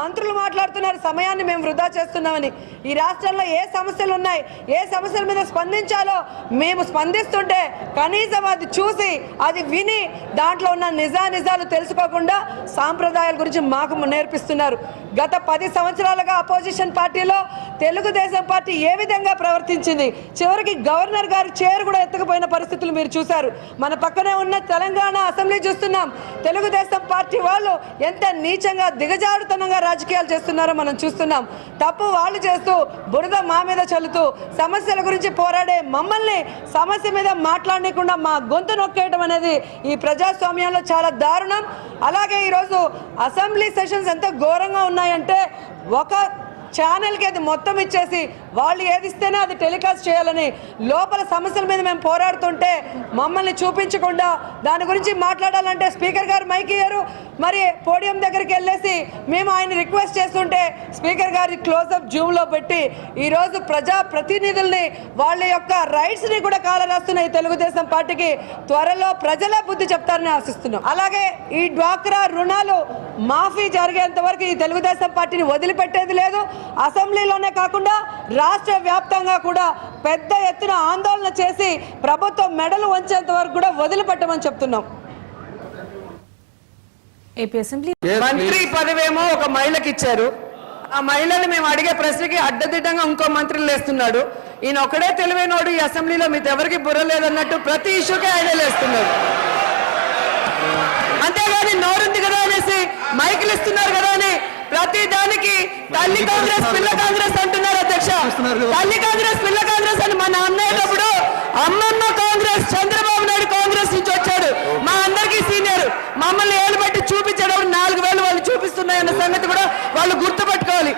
మంత్రులు మాట్లాడుతున్నారు సమయాన్ని మేము వృధా చేస్తున్నామని. ఈ రాష్ట్రంలో ఏ సమస్యలు ఉన్నాయి, ఏ సమస్యల మీద స్పందించాలో మేము స్పందిస్తుంటే కనీసం అది చూసి అది విని దాంట్లో ఉన్న నిజాలు తెలుసుకోకుండా సాంప్రదాయాల గురించి మాకు నేర్పిస్తున్నారు. గత 10 సంవత్సరాలుగా అపోజిషన్ పార్టీలో తెలుగుదేశం పార్టీ ఏ విధంగా ప్రవర్తించింది, చివరికి గవర్నర్ గారి చైర్ కూడా ఎత్తుకుపోయిన పరిస్థితులు మీరు చూశారు. మన పక్కనే ఉన్న తెలంగాణ అసెంబ్లీ చూస్తున్నాం. తెలుగుదేశం పార్టీ వాళ్ళు ఎంత నీచంగా దిగజారుతనంగా రాజకీయాలు చేస్తున్నారో మనం చూస్తున్నాం. తప్పు వాళ్ళు చేస్తూ బురద మా మీద చల్లుతూ సమస్యల గురించి పోరాడే మమ్మల్ని సమస్య మీద మాట్లాడకుండా మా గొంతు నొక్కేయడం అనేది ఈ ప్రజాస్వామ్యంలో చాలా దారుణం. అలాగే ఈరోజు అసెంబ్లీ సెషన్స్ ఎంత ఘోరంగా ఉన్నాయంటే ఒక ఛానల్కి అది మొత్తం ఇచ్చేసి వాళ్ళు ఏది ఇస్తేనే అది టెలికాస్ట్ చేయాలని లోపల సమస్యల మీద మేము పోరాడుతుంటే మమ్మల్ని చూపించకుండా దాని గురించి మాట్లాడాలంటే స్పీకర్ గారు మైక్ ఇయ్యారు. మరి పోడియం దగ్గరికి వెళ్ళేసి మేము ఆయన రిక్వెస్ట్ చేస్తుంటే స్పీకర్ గారి క్లోజప్ జూమ్లో పెట్టి ఈరోజు ప్రజా ప్రతినిధుల్ని వాళ్ళ యొక్క రైట్స్ని కూడా కాలరాస్తున్న ఈ తెలుగుదేశం పార్టీకి త్వరలో ప్రజలే బుద్ధి చెప్తారని ఆశిస్తున్నాం. అలాగే ఈ డ్వాక్రా రుణాలు మాఫీ జరిగేంత వరకు ఈ తెలుగుదేశం పార్టీని వదిలిపెట్టేది లేదు. అసెంబ్లీలోనే కాకుండా రాష్ట్ర వ్యాప్తంగా కూడా పెద్ద ఎత్తున ఆందోళన చేసి ప్రభుత్వం మెడలు వంచేంత వరకు కూడా వదిలిపెట్టమని చెప్తున్నాం. మంత్రి పదవేమో ఒక మహిళకి ఇచ్చారు. ఆ మహిళలు మేము అడిగే ప్రశ్నకి అడ్డదిడ్డంగా ఇంకో మంత్రులు లేస్తున్నాడు. ఈయన ఒకడే తెలివైనోడు ఈ అసెంబ్లీలో మీకు ఎవరికి బుర్ర లేదన్నట్టు ప్రతి ఇష్యూకి ఆయన లేస్తున్నాడు. అంతేగాని నోరుంది కదా అనేసి మైకులు ఇస్తున్నారు కదా అని ప్రతి దానికి తల్లి కాంగ్రెస్ పిల్ల కాంగ్రెస్ అంటున్నారు. అధ్యక్ష, తల్లి కాంగ్రెస్ పిల్ల కాంగ్రెస్ అని మా నాన్న అన్నప్పుడు అమ్మమ్మ కాంగ్రెస్ చంద్రబాబు నాయుడు కాంగ్రెస్ నుంచి వచ్చాడు. మా అందరికీ సీనియర్. మమ్మల్ని ఏళ్ళు బట్టి చూపించడం 4000 వాళ్ళు చూపిస్తున్నాయన్న సంగతి కూడా వాళ్ళు గుర్తుపెట్టుకోవాలి.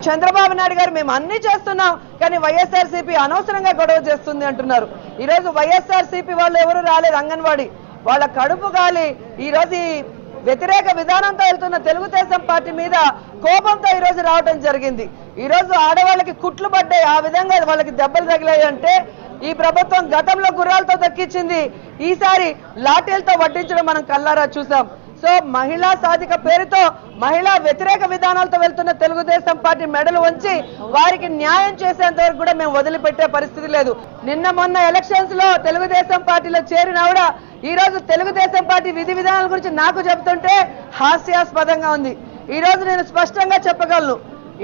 చంద్రబాబు నాయుడు గారు మేము అన్ని చేస్తున్నాం కానీ వైఎస్ఆర్సీపీ అనవసరంగా గొడవ చేస్తుంది అంటున్నారు. ఈరోజు వైఎస్ఆర్సీపీ వాళ్ళు ఎవరు రాలేదు. అంగన్వాడీ వాళ్ళ కడుపు గాలి ఈరోజు వ్యతిరేక విధానంతో వెళ్తున్న తెలుగుదేశం పార్టీ మీద కోపంతో ఈరోజు రావడం జరిగింది. ఈరోజు ఆడవాళ్ళకి కుట్లు పడ్డాయి, ఆ విధంగా వాళ్ళకి దెబ్బలు తగిలాయి అంటే ఈ ప్రభుత్వం గతంలో గుర్రాలతో దక్కించింది, ఈసారి లాఠీలతో వడ్డించడం మనం కల్లారా చూసాం. సో మహిళా సాధిక పేరుతో మహిళా వ్యతిరేక విధానాలతో వెళ్తున్న తెలుగుదేశం పార్టీ మెడలు వంచి వారికి న్యాయం చేసేంత వరకు కూడా మేము వదిలిపెట్టే పరిస్థితి లేదు. నిన్న మొన్న ఎలక్షన్స్ లో తెలుగుదేశం పార్టీలో చేరినవిడ ఈ రోజు తెలుగుదేశం పార్టీ విధి విధానాల గురించి నాకు చెబుతుంటే హాస్యాస్పదంగా ఉంది. ఈ రోజు నేను స్పష్టంగా చెప్పగలను,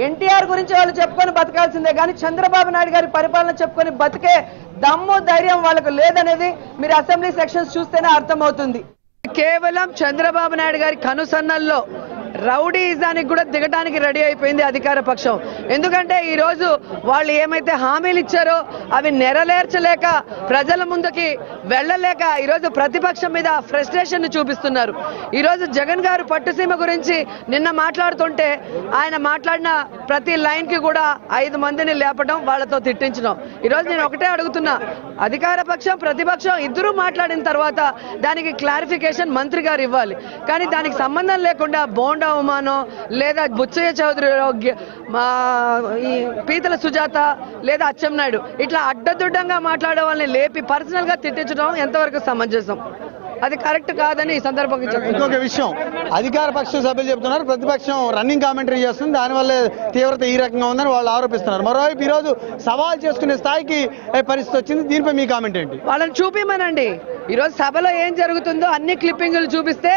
ఎన్టీఆర్ గురించి వాళ్ళు చెప్పుకొని బతకాల్సిందే కానీ చంద్రబాబు నాయుడు గారి పరిపాలన చెప్పుకొని బతికే దమ్ము ధైర్యం వాళ్ళకు లేదనేది మీరు అసెంబ్లీ సెక్షన్స్ చూస్తేనే అర్థమవుతుంది. కేవలం చంద్రబాబు నాయుడు గారి కనుసన్నల్లో రౌడీజానికి కూడా దిగడానికి రెడీ అయిపోయింది అధికార పక్షం. ఎందుకంటే ఈ రోజు వాళ్ళు ఏమైతే హామీలు ఇచ్చారో అవి నెరవేర్చలేక ప్రజల ముందుకి వెళ్ళలేక ఈరోజు ప్రతిపక్షం మీద ఫ్రస్ట్రేషన్ చూపిస్తున్నారు. ఈరోజు జగన్ గారు పట్టుసీమ గురించి నిన్న మాట్లాడుతుంటే ఆయన మాట్లాడిన ప్రతి లైన్ కి కూడా 5 మందిని లేపడం, వాళ్ళతో తిట్టించడం. ఈరోజు నేను ఒకటే అడుగుతున్నా, అధికార పక్షం ప్రతిపక్షం ఇద్దరూ మాట్లాడిన తర్వాత దానికి క్లారిఫికేషన్ మంత్రి గారు ఇవ్వాలి. కానీ దానికి సంబంధం లేకుండా బోండా ఉమానో లేదా బుచ్చయ్య చౌదరి ఈ పీతల సుజాత లేదా అచ్చెన్నాయుడు ఇట్లా అడ్డదుడ్డంగా మాట్లాడే వాళ్ళని లేపి పర్సనల్ గా తిట్టించడం ఎంతవరకు సమంజసం? అది కరెక్ట్ కాదని ఈ సందర్భంగా చెప్తున్నారు. ఇంకొక విషయం, అధికార పక్షం సభ్యులు చెప్తున్నారు ప్రతిపక్షం రన్నింగ్ కామెంటరీ చేస్తుంది, దానివల్ల తీవ్రత ఈ రకంగా ఉందని వాళ్ళు ఆరోపిస్తున్నారు. మరోవైపు ఈ రోజు సవాల్ చేసుకునే స్థాయికి పరిస్థితి వచ్చింది. దీనిపై మీ కామెంట్ ఏంటి? వాళ్ళని చూపిమనండి. ఈరోజు సభలో ఏం జరుగుతుందో అన్ని క్లిప్పింగ్లు చూపిస్తే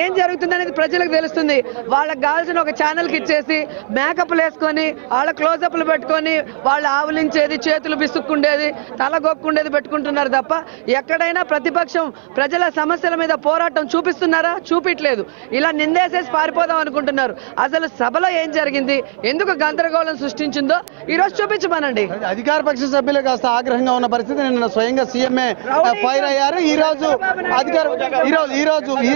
ఏం జరుగుతుంది అనేది ప్రజలకు తెలుస్తుంది. వాళ్ళకి కావాల్సిన ఒక ఛానల్కి ఇచ్చేసి మేకప్లు వేసుకొని వాళ్ళ క్లోజప్లు పెట్టుకొని వాళ్ళు ఆవులించేది, చేతులు బిసుక్కుండేది, తల గొక్కుండేది పెట్టుకుంటున్నారు తప్ప ఎక్కడైనా ప్రతిపక్షం ప్రజల సమస్యల మీద పోరాటం చూపిస్తున్నారా? చూపించలేదు. ఇలా నిందేసేసి పారిపోదాం అనుకుంటున్నారు. అసలు సభలో ఏం జరిగింది, ఎందుకు గందరగోళం సృష్టించిందో ఈరోజు చూపించమనండి. అధికార పక్ష సభ్యులు కాస్త ఆగ్రహంగా ఉన్న పరిస్థితి నిన్న స్వయంగా సీఎంఏ ఫైర్ అయ్యారు. ఈ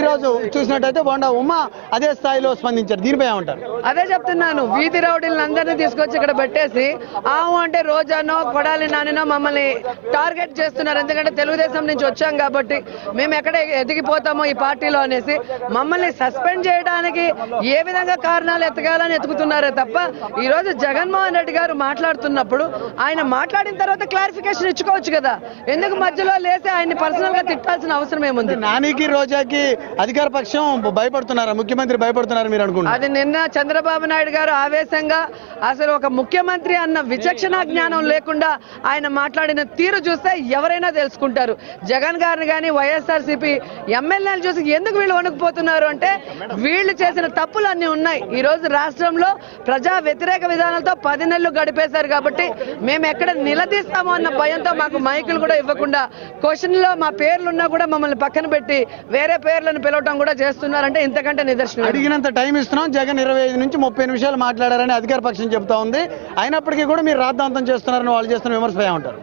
రోజు చూసినట్టయితే బోండా ఉమా అదే స్థాయిలో స్పందించారు. దీనిపై ఏమంటారు? అదే చెప్తున్నాను, వీధి రౌడీలను అందరినీ తీసుకొచ్చి ఇక్కడ పెట్టేసి ఆవు అంటే రోజానో కొడాలి నానినో మమ్మల్ని టార్గెట్ చేస్తున్నారు. ఎందుకంటే తెలుగుదేశం నుంచి వచ్చాం కాబట్టి మేము ఎక్కడ ఎదిగిపోతామో ఈ పార్టీలో అనేసి మమ్మల్ని సస్పెండ్ చేయడానికి ఏ విధంగా కారణాలు ఎతకాలని ఎతుకుతున్నారే తప్ప ఈ రోజు జగన్మోహన్ రెడ్డి గారు మాట్లాడుతున్నప్పుడు ఆయన మాట్లాడిన తర్వాత క్లారిఫికేషన్ ఇచ్చుకోవచ్చు కదా. ఎందుకు మధ్యలో లేసి ఆయన్ని పర్సనల్ పర్సనల్ గా తిట్టాల్సిన అవసరం ఏముంది? నానికి రోజాకి అధికార పక్షం భయపడుతున్నారా? ముఖ్యమంత్రి భయపడుతున్నారు మీరు అనుకుంటున్నారు? అది నిన్న చంద్రబాబు నాయుడు గారు ఆవేశంగా అసలు ఒక ముఖ్యమంత్రి అన్న విచక్షణ జ్ఞానం లేకుండా ఆయన మాట్లాడిన తీరు చూస్తే ఎవరైనా తెలుసుకుంటారు. జగన్ గారిని కానీ వైఎస్ఆర్సీపీ ఎమ్మెల్యేలు చూసి ఎందుకు వీళ్ళు వణుకుపోతున్నారు అంటే వీళ్ళు చేసిన తప్పులు అన్ని ఉన్నాయి. ఈ రోజు రాష్ట్రంలో ప్రజా వ్యతిరేక విధానాలతో 10 నెలలు గడిపేశారు కాబట్టి మేము ఎక్కడ నిలదీస్తామో అన్న భయంతో మాకు మైకులు కూడా ఇవ్వకుండా క్వశ్చన్లో మా పేర్లున్నా కూడా మమ్మల్ని పక్కన పెట్టి వేరే పేర్లను పిలవటం కూడా చేస్తున్నారంటే ఇంతకంటే నిదర్శనం. అడిగినంత టైం ఇస్తున్నాం. జగన్ 25 నుంచి 30 నిమిషాలు మాట్లాడారని అధికార పక్షం చెప్తా ఉంది. అయినప్పటికీ కూడా మీరు రాద్ధాంతం చేస్తున్నారని వాళ్ళు చేస్తున్న విమర్శపై ఉంటారు.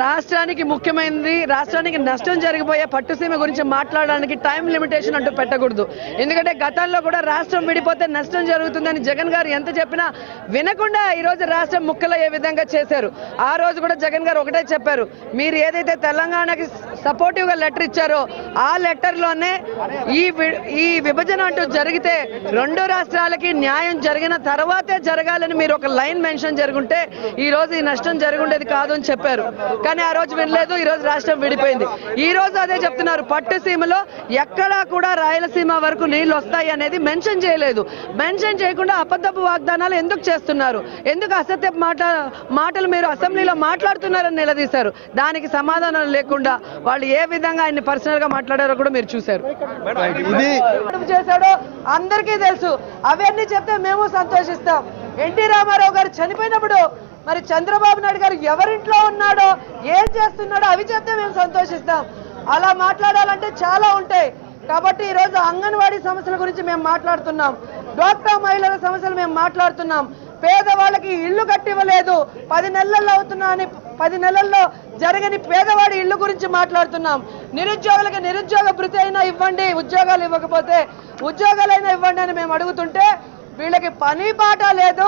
రాష్ట్రానికి ముఖ్యమైనది, రాష్ట్రానికి నష్టం జరిగిపోయే పట్టుసీమ గురించి మాట్లాడడానికి టైం లిమిటేషన్ అంటూ పెట్టకూడదు. ఎందుకంటే గతంలో కూడా రాష్ట్రం విడిపోతే నష్టం జరుగుతుందని జగన్ గారు ఎంత చెప్పినా వినకుండా ఈ రోజు రాష్ట్రం ముక్కలయ్యే విధంగా చేశారు. ఆ రోజు కూడా జగన్ గారు ఒకటే చెప్పారు, మీరు ఏదైతే తెలంగాణకి సపోర్టివ్ గా లెటర్ ఇచ్చారో ఆ లెటర్ లోనే ఈ విభజన అంటూ జరిగితే 2 రాష్ట్రాలకి న్యాయం జరిగిన తర్వాతే జరగాలని మీరు ఒక లైన్ మెన్షన్ జరుగుంటే ఈ రోజు ఈ నష్టం జరుగుండేది కాదు అని చెప్పారు. కానీ ఆ రోజు వినలేదు. ఈ రోజు రాష్ట్రం విడిపోయింది. ఈ రోజు అదే చెప్తున్నారు, పట్టుసీమలో ఎక్కడా కూడా రాయలసీమ వరకు నీళ్లు వస్తాయి అనేది మెన్షన్ చేయలేదు. మెన్షన్ చేయకుండా అబద్ధపు వాగ్దానాలు ఎందుకు చేస్తున్నారు? ఎందుకు అసత్య మాటలు మీరు అసెంబ్లీలో మాట్లాడుతున్నారని నిలదీశారు. దానికి సమాధానం లేకుండా వాళ్ళు ఏ విధంగా ఆయన్ని పర్సనల్ గా మాట్లాడారో కూడా మీరు చూశారు. చేశాడో అందరికీ తెలుసు. అవన్నీ చెప్తే మేము సంతోషిస్తాం. ఎన్టీ రామారావు గారు చనిపోయినప్పుడు మరి చంద్రబాబు నాయుడు గారు ఎవరింట్లో ఉన్నాడో ఏం చేస్తున్నాడో అవి చెప్తే మేము సంతోషిస్తాం. అలా మాట్లాడాలంటే చాలా ఉంటాయి. కాబట్టి ఈరోజు అంగన్వాడీ సమస్యల గురించి మేము మాట్లాడుతున్నాం. డ్వాక్రా మహిళల సమస్యలు మేము మాట్లాడుతున్నాం. పేదవాళ్ళకి ఇల్లు కట్టివ్వలేదు 10 నెలల్లో అవుతున్నా అని 10 నెలల్లో జరగని పేదవాడి ఇల్లు గురించి మాట్లాడుతున్నాం. నిరుద్యోగులకి నిరుద్యోగ భృతి అయినా ఇవ్వండి, ఉద్యోగాలు ఇవ్వకపోతే ఉద్యోగాలైనా ఇవ్వండి అని మేము అడుగుతుంటే వీళ్ళకి పని పాట లేదు,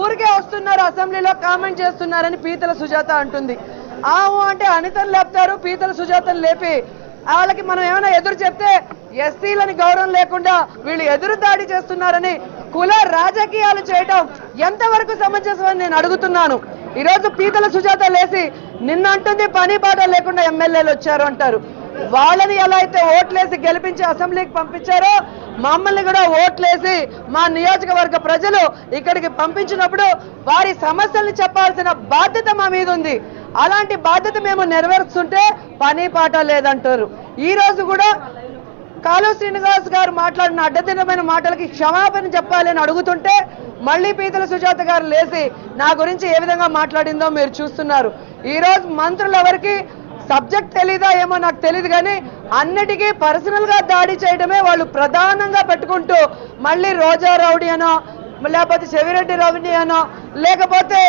ఊరికే వస్తున్నారు, అసెంబ్లీలో కామెంట్ చేస్తున్నారని పీతల సుజాత అంటుంది. ఆవు అంటే అనితను లేపుతారు, పీతల సుజాతను లేపి వాళ్ళకి మనం ఏమైనా ఎదురు చెప్తే ఎస్సీలని గౌరవం లేకుండా వీళ్ళు ఎదురు దాడి చేస్తున్నారని కుల రాజకీయాలు చేయటం ఎంతవరకు సమంజసమని నేను అడుగుతున్నాను. ఈరోజు పీతల సుజాత లేసి నిన్న అంటుంది పని పాట లేకుండా ఎమ్మెల్యేలు వచ్చారు అంటారు. వాళ్ళని ఎలా అయితే ఓట్లేసి గెలిపించి అసెంబ్లీకి పంపించారో మమ్మల్ని కూడా ఓట్లేసి మా నియోజకవర్గ ప్రజలు ఇక్కడికి పంపించినప్పుడు వారి సమస్యల్ని చెప్పాల్సిన బాధ్యత మా మీద ఉంది. అలాంటి బాధ్యత మేము నెరవేరుస్తుంటే పని పాట లేదంటారు. ఈ రోజు కూడా కాలు శ్రీనివాస్ గారు మాట్లాడిన అడ్డదినమైన మాటలకి క్షమాపణ చెప్పాలని అడుగుతుంటే మళ్ళీ పీతల సుజాత గారు లేసి నా గురించి ఏ విధంగా మాట్లాడిందో మీరు చూస్తున్నారు. ఈ రోజు మంత్రులు ఎవరికి సబ్జెక్ట్ తెలీదా ఏమో నాకు తెలియదు, కానీ అన్నిటికీ పర్సనల్ గా దాడి చేయడమే వాళ్ళు ప్రధానంగా పెట్టుకుంటూ మళ్ళీ రోజా రౌడీ అనో లేకపోతే చెవిరెడ్డి రౌడీ అనో లేకపోతే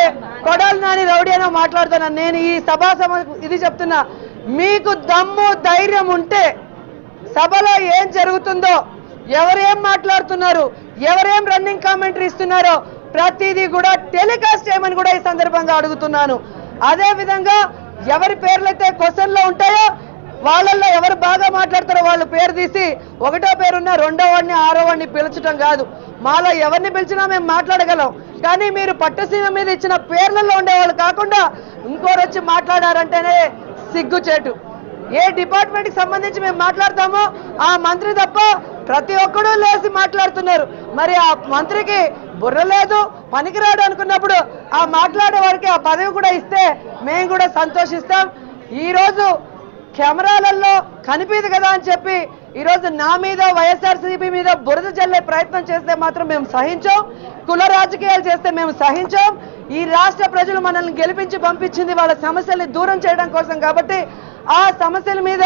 కొడాలి నాని రౌడీ అనో మాట్లాడుతున్నాను. నేను ఈ ఇది చెప్తున్నా, మీకు దమ్ము ధైర్యం ఉంటే సభలో ఏం జరుగుతుందో, ఎవరేం మాట్లాడుతున్నారు, ఎవరేం రన్నింగ్ కామెంటరీ ఇస్తున్నారో ప్రతిదీ కూడా టెలికాస్ట్ చేయమని కూడా ఈ సందర్భంగా అడుగుతున్నాను. అదే విధంగా ఎవరి పేర్లైతే క్వశ్చన్ లో ఉంటాయో వాళ్ళల్లో ఎవరు బాగా మాట్లాడతారో వాళ్ళ పేరు తీసి 1వ పేరున్న 2వ వాడిని 6వ వాడిని పిలిచడం కాదు. మాలో ఎవరిని పిలిచినా మేము మాట్లాడగలం. కానీ మీరు పట్టుసీమ మీద ఇచ్చిన పేర్లలో ఉండేవాళ్ళు కాకుండా ఇంకోరు వచ్చి మాట్లాడారంటేనే సిగ్గుచేటు. ఏ డిపార్ట్మెంట్ కి సంబంధించి మేము మాట్లాడతామో ఆ మంత్రి తప్ప ప్రతి ఒక్కడూ లేసి మాట్లాడుతున్నారు. మరి ఆ మంత్రికి బుర్ర లేదు, పనికిరాడు అనుకున్నప్పుడు ఆ మాట్లాడే వారికి ఆ పదవి కూడా ఇస్తే మేము కూడా సంతోషిస్తాం. ఈ రోజు కెమెరాలలో కనిపించదు కదా అని చెప్పి ఈరోజు నా మీద వైఎస్ఆర్సీపీ మీద బురద జల్లే ప్రయత్నం చేస్తే మాత్రం మేము సహించాం. కుల రాజకీయాలు చేస్తే మేము సహించాం. ఈ రాష్ట్ర ప్రజలు మనల్ని గెలిపించి పంపించింది వాళ్ళ సమస్యల్ని దూరం చేయడం కోసం. కాబట్టి ఆ సమస్యల మీద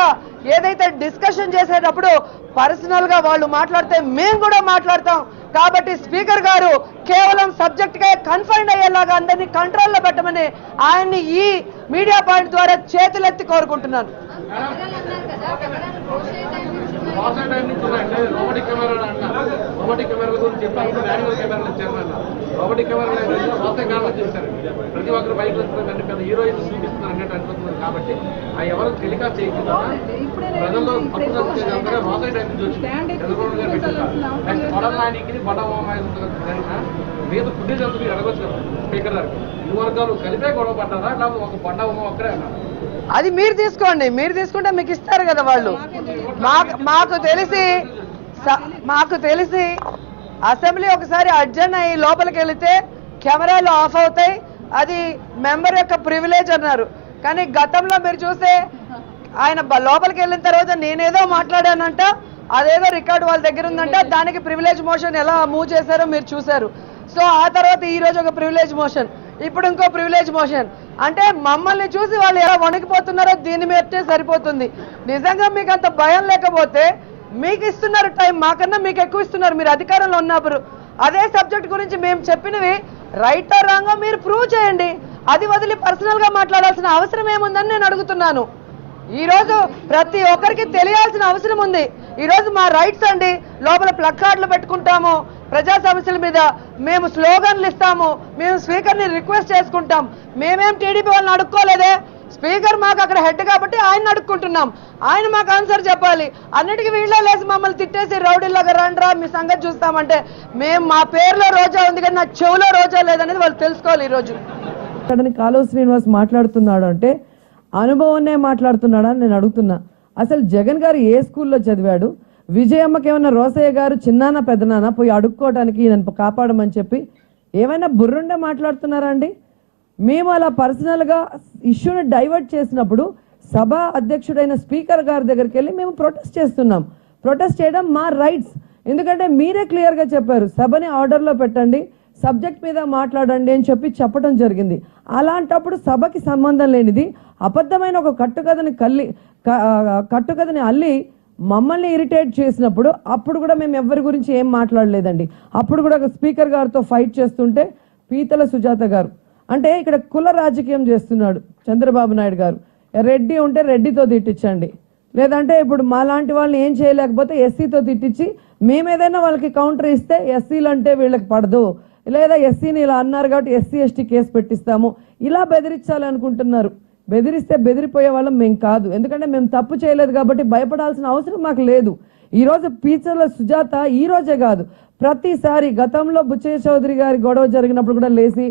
ఏదైతే డిస్కషన్ చేసేటప్పుడు పర్సనల్ గా వాళ్ళు మాట్లాడితే మేము కూడా మాట్లాడతాం. కాబట్టి స్పీకర్ గారు కేవలం సబ్జెక్ట్ గా కన్ఫైన్ అయ్యేలాగా అందరినీ కంట్రోల్లో పెట్టమని ఆయన్ని ఈ మీడియా పాయింట్ ద్వారా చేతులెత్తి కోరుకుంటున్నాను. రోబోటిక్ కెమెరాల గురించి చెప్పారు, మాన్యువల్ కెమెరాలు ఇచ్చారు. రోబోటిక్ కెమెరాలు మోసగాళ్ళు చేశారు. ప్రతి ఒక్కరు బైక్లు వస్తుందండి, పెద్ద హీరోయిన్ చూపిస్తున్నారు అన్నట్టు అనిపిస్తున్నారు. కాబట్టి ఆ ఎవరు టెలికాస్ట్ చేయకుండా ప్రజల్లో తప్పు మోస టైం చూసి చంద్రబాబు గారు పెట్టారు. కొడలానికి బొడ మీద ఫుటేజ్ అంతా మీరు అడగొచ్చు కదా స్పీకర్ గారికి. ఇరు వర్గాలు కలిపే గొడవ పడ్డారా లేకపోతే ఒక పండ ఒక్కరే అన్నారు? అది మీరు తీసుకోండి, మీరు తీసుకుంటే మీకు ఇస్తారు కదా వాళ్ళు. మాకు తెలిసి అసెంబ్లీ ఒకసారి అడ్జర్న్ అయ్యి లోపలికి వెళితే కెమెరాలు ఆఫ్ అవుతాయి, అది మెంబర్ యొక్క ప్రివిలేజ్ అన్నారు. కానీ గతంలో మీరు చూస్తే ఆయన లోపలికి వెళ్ళిన తర్వాత నేనేదో మాట్లాడానంట, అదేదో రికార్డు వాళ్ళ దగ్గర ఉందంట, దానికి ప్రివిలేజ్ మోషన్ ఎలా మూవ్ చేశారో మీరు చూశారు. సో ఆ తర్వాత ఈ రోజు ఒక ప్రివిలేజ్ మోషన్, ఇప్పుడు ఇంకో ప్రివిలేజ్ మోషన్. అంటే మమ్మల్ని చూసి వాళ్ళు ఎలా వణికిపోతున్నారో దీని మీదే సరిపోతుంది. నిజంగా మీకు అంత భయం లేకపోతే మీకు ఇస్తున్నారు టైం, మాకన్నా మీకు ఎక్కువ ఇస్తున్నారు మీరు అధికారంలో ఉన్నప్పుడు. అదే సబ్జెక్ట్ గురించి మేము చెప్పినవి రైట్ ఆర్ రాంగ్ మీరు ప్రూవ్ చేయండి. అది వదిలి పర్సనల్ గా మాట్లాడాల్సిన అవసరం ఏముందని నేను అడుగుతున్నాను. ఈ రోజు ప్రతి ఒక్కరికి తెలియాల్సిన అవసరం ఉంది. ఈ రోజు మా రైట్స్ అండి, లోపల ప్లకార్డులు పెట్టుకుంటాము, ప్రజా సమస్యల మీద మేము స్లోగన్లు ఇస్తాము, మేము స్పీకర్ని రిక్వెస్ట్ చేసుకుంటాం. మేమేం టీడీపీ వాళ్ళని అడుక్కోలేదే, స్పీకర్ మాకు అక్కడ హెడ్ కాబట్టి ఆయన అడుక్కుంటున్నాం, ఆయన మాకు ఆన్సర్ చెప్పాలి. అన్నిటికీ వీళ్ళే లేసి మమ్మల్ని తిట్టేసి రౌడీలాగా రండ్రా మీ సంగతి చూస్తామంటే మేము మా పేరులో రోజా ఉంది కానీ నా చెవులో రోజా లేదనేది వాళ్ళు తెలుసుకోవాలి. ఈరోజు కాలువ శ్రీనివాస్ మాట్లాడుతున్నాడు అంటే అనుభవాన్నే మాట్లాడుతున్నాడని నేను అడుగుతున్నా. అసలు జగన్ గారు ఏ స్కూల్లో చదివాడు? విజయమ్మకి ఏమన్నా రోసయ్య గారు చిన్నాన్న పెద్దనాన్న పోయి అడుక్కోవడానికి నన్ను కాపాడమని చెప్పి ఏమైనా బుర్రుండే మాట్లాడుతున్నారా అండి? మేము అలా పర్సనల్గా ఇష్యూని డైవర్ట్ చేసినప్పుడు సభ అధ్యక్షుడైన స్పీకర్ గారి దగ్గరికి వెళ్ళి మేము ప్రొటెస్ట్ చేస్తున్నాం. ప్రొటెస్ట్ చేయడం మా రైట్స్. ఎందుకంటే మీరే క్లియర్గా చెప్పారు సభని ఆర్డర్లో పెట్టండి, సబ్జెక్ట్ మీద మాట్లాడండి అని చెప్పడం జరిగింది. అలాంటప్పుడు సభకి సంబంధం లేనిది అబద్ధమైన ఒక కట్టుకథని అల్లి మమ్మల్ని ఇరిటేట్ చేసినప్పుడు అప్పుడు కూడా మేము ఎవరి గురించి ఏం మాట్లాడలేదండి. అప్పుడు కూడా స్పీకర్ గారితో ఫైట్ చేస్తుంటే పీతల సుజాత గారు అంటే ఇక్కడ కుల రాజకీయం చేస్తున్నాడు చంద్రబాబు నాయుడు గారు. రెడ్డి ఉంటే రెడ్డితో తిట్టించండి, లేదంటే ఇప్పుడు మాలాంటి వాళ్ళని ఏం చేయలేకపోతే ఎస్సీతో తిట్టించి మేమేదైనా వాళ్ళకి కౌంటర్ ఇస్తే ఎస్సీలు అంటే వీళ్ళకి పడదు, లేదా ఎస్సీని ఇలా అన్నారు కాబట్టి ఎస్సీ ఎస్టీ కేసు పెట్టిస్తాము, ఇలా బెదిరించాలి అనుకుంటున్నారు. బెదిరిస్తే బెదిరిపోయే వాళ్ళం మేము కాదు, ఎందుకంటే మేము తప్పు చేయలేదు కాబట్టి భయపడాల్సిన అవసరం మాకు లేదు. ఈరోజు పీచర్ల సుజాత ఈ రోజే కాదు ప్రతిసారి గతంలో బుచ్చయ్య చౌదరి గారి గొడవ జరిగినప్పుడు కూడా లేచి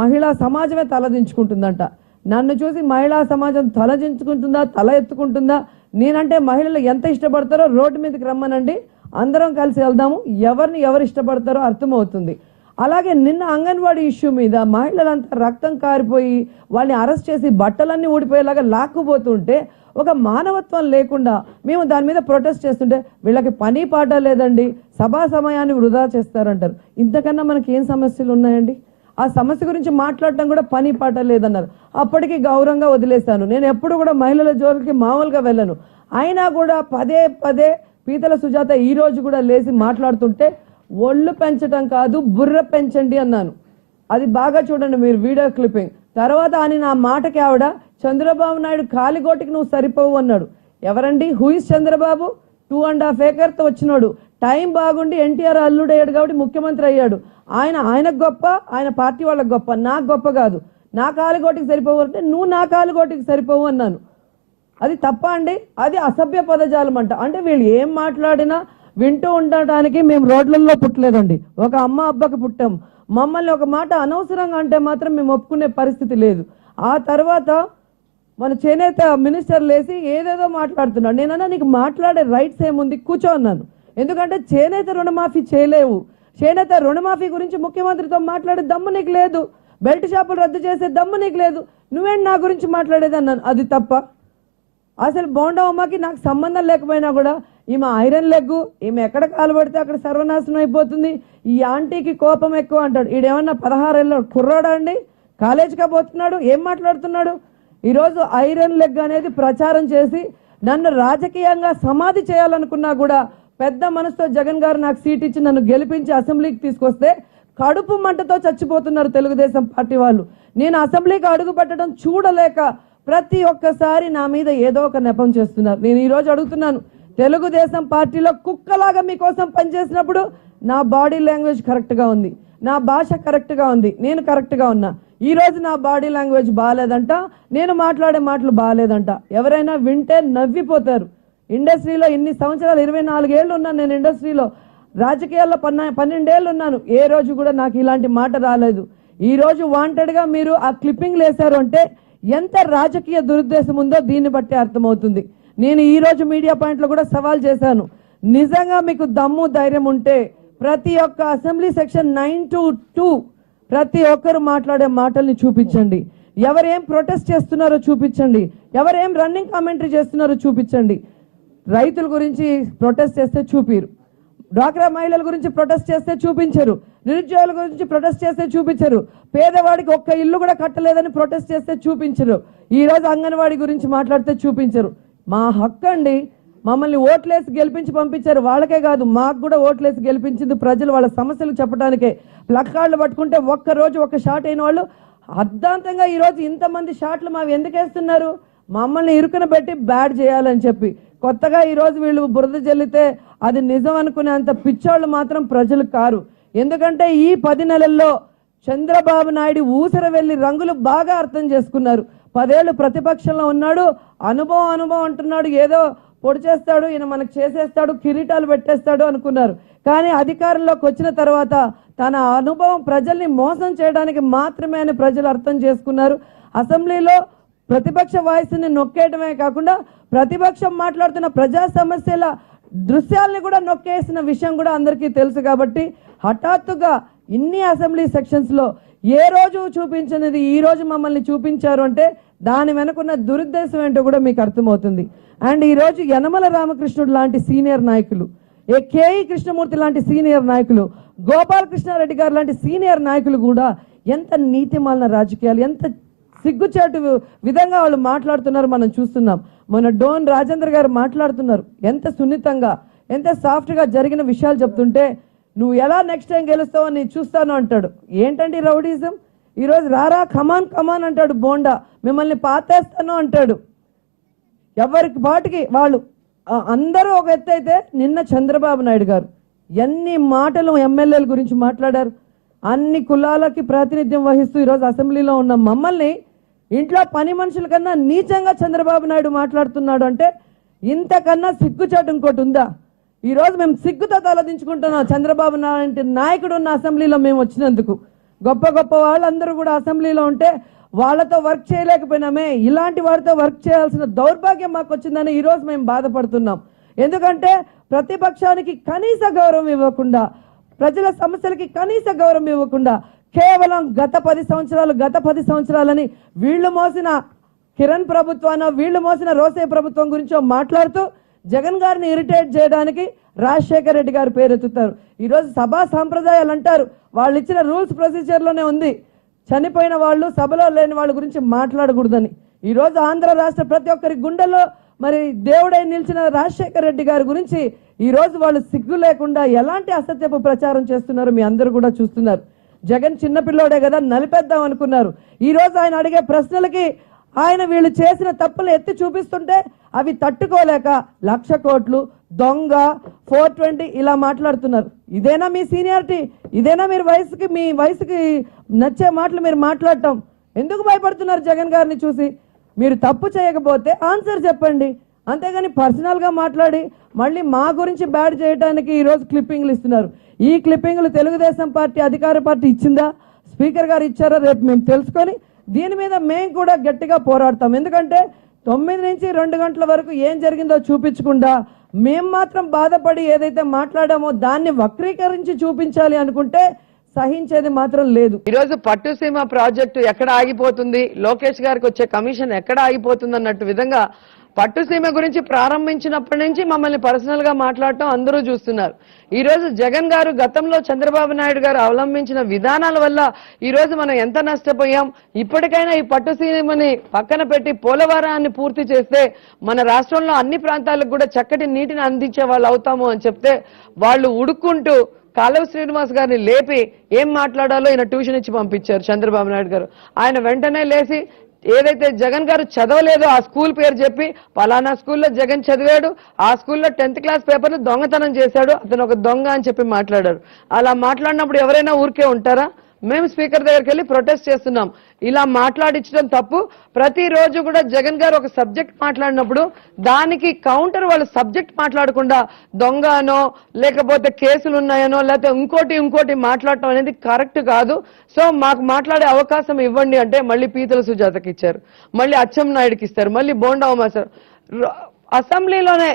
మహిళా సమాజమే తలదించుకుంటుందంట. నన్ను చూసి మహిళా సమాజం తలదించుకుంటుందా, తల ఎత్తుకుంటుందా? నేనంటే మహిళలు ఎంత ఇష్టపడతారో రోడ్డు మీదకి రమ్మనండి, అందరం కలిసి వెళ్దాము, ఎవరిని ఎవరు ఇష్టపడతారో అర్థమవుతుంది. అలాగే నిన్న అంగన్వాడీ ఇష్యూ మీద మహిళలంతా రక్తం కారిపోయి వాళ్ళని అరెస్ట్ చేసి బట్టలన్నీ ఊడిపోయేలాగా లాక్కుపోతుంటే ఒక మానవత్వం లేకుండా మేము దాని మీద ప్రొటెస్ట్ చేస్తుంటే వీళ్ళకి పని పాట లేదండి, సభా సమయాన్ని వృధా చేస్తారంటారు. ఇంతకన్నా మనకి ఏం సమస్యలు ఉన్నాయండి? ఆ సమస్య గురించి మాట్లాడటం కూడా పని పాట లేదన్నారు. అప్పటికి గౌరవంగా వదిలేశాను. నేను ఎప్పుడు కూడా మహిళల జోలికి మామూలుగా వెళ్ళను. అయినా కూడా పదే పదే పీతల సుజాత ఈ రోజు కూడా లేచి మాట్లాడుతుంటే ఒళ్ళు పెంచడం కాదు బుర్ర పెంచండి అన్నాను. అది బాగా చూడండి మీరు వీడియో క్లిప్పింగ్. తర్వాత అని నా మాటకి ఆవిడ చంద్రబాబు నాయుడు కాలిగోటికి నువ్వు సరిపోవు అన్నాడు. ఎవరండి? హూయిస్ చంద్రబాబు? 2.5 acres వచ్చినాడు. టైం బాగుండి ఎన్టీఆర్ అల్లుడయ్యాడు కాబట్టి ముఖ్యమంత్రి అయ్యాడు. ఆయనకు గొప్ప, ఆయన పార్టీ వాళ్ళకి గొప్ప, నాకు గొప్ప కాదు. నా కాలిగోటికి సరిపోవు అంటే నువ్వు నా కాలిగోటికి సరిపోవు అన్నాను. అది తప్ప అండి? అది అసభ్య పదజాలం అంట. అంటే వీళ్ళు ఏం మాట్లాడినా వింటూ ఉండటానికి మేము రోడ్లలో పుట్టలేదండి, ఒక అమ్మ అబ్బకి పుట్టాం. మమ్మల్ని ఒక మాట అనవసరంగా అంటే మాత్రం మేము ఒప్పుకునే పరిస్థితి లేదు. ఆ తర్వాత మన చేనేత మినిస్టర్ లేసి ఏదేదో మాట్లాడుతున్నాడు. నేనన్నా నీకు మాట్లాడే రైట్స్ ఏముంది, కూర్చో అన్నాను. ఎందుకంటే చేనేత రుణమాఫీ చేయలేవు, చేనేత రుణమాఫీ గురించి ముఖ్యమంత్రితో మాట్లాడే దమ్ము నీకు లేదు, బెల్ట్ షాపులు రద్దు చేసే దమ్ము నీకు లేదు, నువ్వేంటి నా గురించి మాట్లాడేది అన్నాను. అది తప్ప? అసలు బోండవమ్మకి నాకు సంబంధం లేకపోయినా కూడా ఈమె ఐరన్ లెగ్గు, ఈమె ఎక్కడ కాలు పడితే అక్కడ సర్వనాశనం అయిపోతుంది, ఈ ఆంటీకి కోపం ఎక్కువ అంటాడు. ఈడేమన్నా 16 ఏళ్ళ కుర్రాడా అండి? కాలేజీగా పోతున్నాడు, ఏం మాట్లాడుతున్నాడు? ఈరోజు ఐరన్ లెగ్ అనేది ప్రచారం చేసి నన్ను రాజకీయంగా సమాధి చేయాలనుకున్నా కూడా పెద్ద మనసుతో జగన్ గారు నాకు సీట్ ఇచ్చి నన్ను గెలిపించి అసెంబ్లీకి తీసుకొస్తే కడుపు మంటతో చచ్చిపోతున్నారు తెలుగుదేశం పార్టీ వాళ్ళు. నేను అసెంబ్లీకి అడుగు పెట్టడం చూడలేక ప్రతి ఒక్కసారి నా మీద ఏదో ఒక నెపం చేస్తున్నారు. నేను ఈరోజు అడుగుతున్నాను, తెలుగుదేశం పార్టీలో కుక్కలాగా మీకోసం పనిచేసినప్పుడు నా బాడీ లాంగ్వేజ్ కరెక్ట్గా ఉంది, నా భాష కరెక్ట్గా ఉంది, నేను కరెక్ట్గా ఉన్నా. ఈరోజు నా బాడీ లాంగ్వేజ్ బాగాలేదంట, నేను మాట్లాడే మాటలు బాగాలేదంట. ఎవరైనా వింటే నవ్విపోతారు. ఇండస్ట్రీలో ఇన్ని సంవత్సరాలు 24 ఏళ్ళు ఉన్నాను నేను ఇండస్ట్రీలో. రాజకీయాల్లో 12 ఏళ్ళు ఉన్నాను, ఏ రోజు కూడా నాకు ఇలాంటి మాట రాలేదు. ఈ రోజు వాంటెడ్గా మీరు ఆ క్లిప్పింగ్లు వేశారు అంటే ఎంత రాజకీయ దురుద్దేశం ఉందో దీన్ని బట్టి అర్థమవుతుంది. నేను ఈ రోజు మీడియా పాయింట్లో కూడా సవాల్ చేశాను, నిజంగా మీకు దమ్ము ధైర్యం ఉంటే ప్రతి ఒక్క అసెంబ్లీ సెక్షన్ 9 to 2 ప్రతి ఒక్కరు మాట్లాడే మాటల్ని చూపించండి. ఎవరేం ప్రొటెస్ట్ చేస్తున్నారో చూపించండి, ఎవరేం రన్నింగ్ కామెంటరీ చేస్తున్నారో చూపించండి. రైతుల గురించి ప్రొటెస్ట్ చేస్తే చూపిరు, డ్వాక్రా మహిళల గురించి ప్రొటెస్ట్ చేస్తే చూపించరు, నిరుద్యోగుల గురించి ప్రొటెస్ట్ చేస్తే చూపించరు, పేదవాడికి ఒక్క ఇల్లు కూడా కట్టలేదని ప్రొటెస్ట్ చేస్తే చూపించరు, ఈ రోజు అంగన్వాడీ గురించి మాట్లాడితే చూపించరు. మా హక్కు అండి, మమ్మల్ని ఓట్లేసి గెలిపించి పంపించారు, వాళ్ళకే కాదు మాకు కూడా ఓట్లేసి గెలిపించింది ప్రజలు వాళ్ళ సమస్యలు చెప్పడానికే. ప్లకార్డులు పట్టుకుంటే ఒక్కరోజు ఒక్క షాట్ అయిన వాళ్ళు అర్ధాంతంగా ఈరోజు ఇంతమంది షాట్లు మావి ఎందుకు వేస్తున్నారు, మమ్మల్ని ఇరుకున పెట్టి బ్యాడ్ చేయాలని చెప్పి. కొత్తగా ఈరోజు వీళ్ళు బురద జల్లితే అది నిజం అనుకునే అంత పిచ్చోళ్ళు మాత్రం ప్రజలు కారు. ఎందుకంటే ఈ 10 నెలల్లో చంద్రబాబు నాయుడు ఊసర వెళ్ళి రంగులు బాగా అర్థం చేసుకున్నారు. 10 ఏళ్ళు ప్రతిపక్షంలో ఉన్నాడు, అనుభవం అంటున్నాడు, ఏదో పొడి చేస్తాడు, ఈయన మనకు చేసేస్తాడు, కిరీటాలు పెట్టేస్తాడు అనుకున్నారు. కానీ అధికారంలోకి వచ్చిన తర్వాత తన అనుభవం ప్రజల్ని మోసం చేయడానికి మాత్రమే అని ప్రజలు అర్థం చేసుకున్నారు. అసెంబ్లీలో ప్రతిపక్ష వాయిస్ని నొక్కేయడమే కాకుండా ప్రతిపక్షం మాట్లాడుతున్న ప్రజా సమస్యల దృశ్యాలని కూడా నొక్కేసిన విషయం కూడా అందరికీ తెలుసు. కాబట్టి హఠాత్తుగా ఇన్ని అసెంబ్లీ సెక్షన్స్లో ఏ రోజు చూపించినది ఈ రోజు మమ్మల్ని చూపించారు అంటే దాని వెనుకున్న దురుద్దేశం ఏంటో కూడా మీకు అర్థమవుతుంది. అండ్ ఈరోజు యనమల రామకృష్ణుడు లాంటి సీనియర్ నాయకులు, కేఈ కృష్ణమూర్తి లాంటి సీనియర్ నాయకులు, గోపాలకృష్ణారెడ్డి గారు లాంటి సీనియర్ నాయకులు కూడా ఎంత నీతిమాలిన రాజకీయాలు, ఎంత సిగ్గుచాటు విధంగా వాళ్ళు మాట్లాడుతున్నారు మనం చూస్తున్నాం. మన డోన్ రాజేంద్ర గారు మాట్లాడుతున్నారు ఎంత సున్నితంగా, ఎంత సాఫ్ట్గా జరిగిన విషయాలు చెప్తుంటే నువ్వు ఎలా నెక్స్ట్ టైం గెలుస్తావో నేను చూస్తాను అంటాడు. ఏంటండి రౌడీజం? ఈరోజు రారా కమాన్ అంటాడు బోండా, మిమ్మల్ని పాతేస్తాను అంటాడు. ఎవరికి పాటికి వాళ్ళు అందరూ ఒక ఎత్తు అయితే నిన్న చంద్రబాబు నాయుడు గారు ఎన్ని మాటలు ఎమ్మెల్యేల గురించి మాట్లాడారు. అన్ని కులాలకి ప్రాతినిధ్యం వహిస్తూ ఈరోజు అసెంబ్లీలో ఉన్న మమ్మల్ని ఇంట్లో పని మనుషుల కన్నా నీచంగా చంద్రబాబు నాయుడు మాట్లాడుతున్నాడు అంటే ఇంతకన్నా సిగ్గుచాటు ఇంకోటి ఉందా? ఈరోజు మేము సిగ్గుతో తలదించుకుంటున్నాం. చంద్రబాబు నాయుడు నాయకుడు ఉన్న అసెంబ్లీలో మేము వచ్చినందుకు. గొప్ప వాళ్ళందరూ కూడా అసెంబ్లీలో ఉంటే వాళ్ళతో వర్క్ చేయలేకపోయినామే, ఇలాంటి వారితో వర్క్ చేయాల్సిన దౌర్భాగ్యం మాకు వచ్చిందని ఈరోజు మేము బాధపడుతున్నాం. ఎందుకంటే ప్రతిపక్షానికి కనీస గౌరవం ఇవ్వకుండా, ప్రజల సమస్యలకి కనీస గౌరవం ఇవ్వకుండా కేవలం గత 10 సంవత్సరాలని వీళ్ళు మోసిన కిరణ్ ప్రభుత్వానో వీళ్ళు మోసిన రోసే ప్రభుత్వం గురించో మాట్లాడుతూ జగన్ గారిని ఇరిటేట్ చేయడానికి రాజశేఖర్ రెడ్డి గారు పేరెత్తుతారు. ఈరోజు సభా సాంప్రదాయాలు అంటారు, వాళ్ళు ఇచ్చిన రూల్స్ ప్రొసీజర్లోనే ఉంది చనిపోయిన వాళ్ళు సభలో లేని వాళ్ళ గురించి మాట్లాడకూడదని. ఈరోజు ఆంధ్ర రాష్ట్ర ప్రతి ఒక్కరి గుండెల్లో మరి దేవుడై నిలిచిన రాజశేఖర్ రెడ్డి గారి గురించి ఈరోజు వాళ్ళు సిగ్గు లేకుండా ఎలాంటి అసత్యపు ప్రచారం చేస్తున్నారో మీ అందరూ కూడా చూస్తున్నారు. జగన్ చిన్నపిల్లోడే కదా నలిపేద్దాం అనుకున్నారు. ఈరోజు ఆయన అడిగే ప్రశ్నలకి ఆయన వీళ్ళు చేసిన తప్పులు ఎత్తి చూపిస్తుంటే అవి తట్టుకోలేక 1,00,000 కోట్లు, దొంగ, 420 ఇలా మాట్లాడుతున్నారు. ఇదేనా మీ సీనియారిటీ? ఇదేనా మీరు మీ వయసుకి నచ్చే మాటలు మీరు మాట్లాడటం? ఎందుకు భయపడుతున్నారు జగన్ గారిని చూసి? మీరు తప్పు చేయకపోతే ఆన్సర్ చెప్పండి, అంతేగాని పర్సనల్గా మాట్లాడి మళ్ళీ మా గురించి బ్యాడ్ చేయడానికి ఈరోజు క్లిప్పింగ్లు ఇస్తున్నారు. ఈ క్లిప్పింగ్లు తెలుగుదేశం పార్టీ అధికార పార్టీ ఇచ్చిందా, స్పీకర్ గారు ఇచ్చారా రేపు మేము తెలుసుకొని దీని మీద మేము కూడా గట్టిగా పోరాడతాం. ఎందుకంటే 9 నుంచి 2 గంటల వరకు ఏం జరిగిందో చూపించకుండా మేము మాత్రం బాధపడి ఏదైతే మాట్లాడామో దాన్ని వక్రీకరించి చూపించాలి అనుకుంటే సహించేది మాత్రం లేదు. ఈరోజు పట్టుసీమ ప్రాజెక్టు ఎక్కడ ఆగిపోతుంది, లోకేష్ గారికి వచ్చే కమిషన్ ఎక్కడ ఆగిపోతుంది అన్నట్టు విధంగా పట్టుసీమ గురించి ప్రారంభించినప్పటి నుంచి మమ్మల్ని పర్సనల్ గా మాట్లాడటం అందరూ చూస్తున్నారు. ఈ రోజు జగన్ గారు గతంలో చంద్రబాబు నాయుడు గారు అవలంబించిన విధానాల వల్ల ఈ రోజు మనం ఎంత నష్టపోయాం. ఇప్పటికైనా ఈ పట్టుసీమని పక్కన పెట్టి పోలవరాన్ని పూర్తి చేస్తే మన రాష్ట్రంలో అన్ని ప్రాంతాలకు కూడా చక్కటి నీటిని అందించే వాళ్ళు అవుతాము అని చెప్తే వాళ్ళు ఉడుక్కుంటూ కాలువ శ్రీనివాస్ గారిని లేపి ఏం మాట్లాడాలో ఈయన ట్యూషన్ ఇచ్చి పంపించారు చంద్రబాబు నాయుడు గారు. ఆయన వెంటనే లేచి ఏదైతే జగన్ గారు చదవలేదో ఆ స్కూల్ పేరు చెప్పి పలానా స్కూల్లో జగన్ చదివాడు, ఆ స్కూల్లో 10th క్లాస్ పేపర్ని దొంగతనం చేశాడు, అతను ఒక దొంగ అని చెప్పి మాట్లాడారు. అలా మాట్లాడినప్పుడు ఎవరైనా ఊరికే ఉంటారా? మేము స్పీకర్ దగ్గరికి వెళ్ళి ప్రొటెస్ట్ చేస్తున్నాం. ఇలా మాట్లాడించడం తప్పు. ప్రతిరోజు కూడా జగన్ గారు ఒక సబ్జెక్ట్ మాట్లాడినప్పుడు దానికి కౌంటర్ వాళ్ళు సబ్జెక్ట్ మాట్లాడకుండా దొంగనో లేకపోతే కేసులు ఉన్నాయనో లేకపోతే ఇంకోటి మాట్లాడటం అనేది కరెక్ట్ కాదు. సో మాకు మాట్లాడే అవకాశం ఇవ్వండి అంటే మళ్ళీ పీతల సుజాతకి ఇచ్చారు, మళ్ళీ అచ్చెం నాయుడుకి ఇస్తారు, మళ్ళీ బోండా ఉమాసారు. అసెంబ్లీలోనే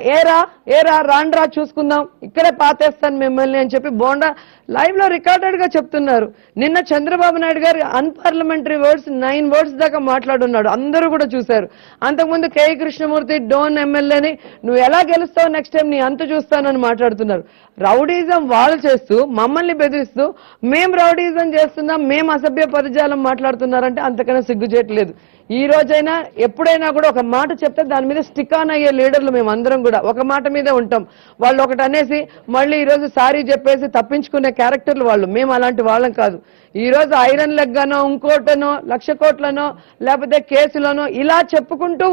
ఏరా రాండ్రా చూసుకుందాం, ఇక్కడే పాతేస్తాను మిమ్మల్ని అని చెప్పి బోండా లైవ్ లో రికార్డెడ్ గా చెప్తున్నారు. నిన్న చంద్రబాబు నాయుడు గారు అన్పార్లమెంటరీ వర్డ్స్ 9 వర్డ్స్ దాకా మాట్లాడున్నాడు, అందరూ కూడా చూశారు. అంతకుముందు కేఈ కృష్ణమూర్తి డోన్ ఎమ్మెల్యేని నువ్వు ఎలా గెలుస్తావు నెక్స్ట్ టైం నీ అంత చూస్తానని మాట్లాడుతున్నారు. రౌడీజం వాళ్ళు చేస్తూ మమ్మల్ని బెదిరిస్తూ మేం రౌడీజం చేస్తున్నాం, మేం అసభ్య పదజాలం మాట్లాడుతున్నారంటే అంతకన్నా సిగ్గు చేయట్లేదు. ఈ రోజైనా ఎప్పుడైనా కూడా ఒక మాట చెప్తే దాని మీద స్టిక్ ఆన్ అయ్యే లీడర్లు మేము అందరం కూడా ఒక మాట మీదే ఉంటాం. వాళ్ళు ఒకటి అనేసి మళ్ళీ ఈరోజు సారీ చెప్పేసి తప్పించుకునే క్యారెక్టర్లు వాళ్ళు. మేము అలాంటి వాళ్ళం కాదు. ఈ రోజు ఐరన్ లెగ్గానో ఇంకోటనో 1,00,000 కోట్లనో లేకపోతే కేసులనో ఇలా చెప్పుకుంటూ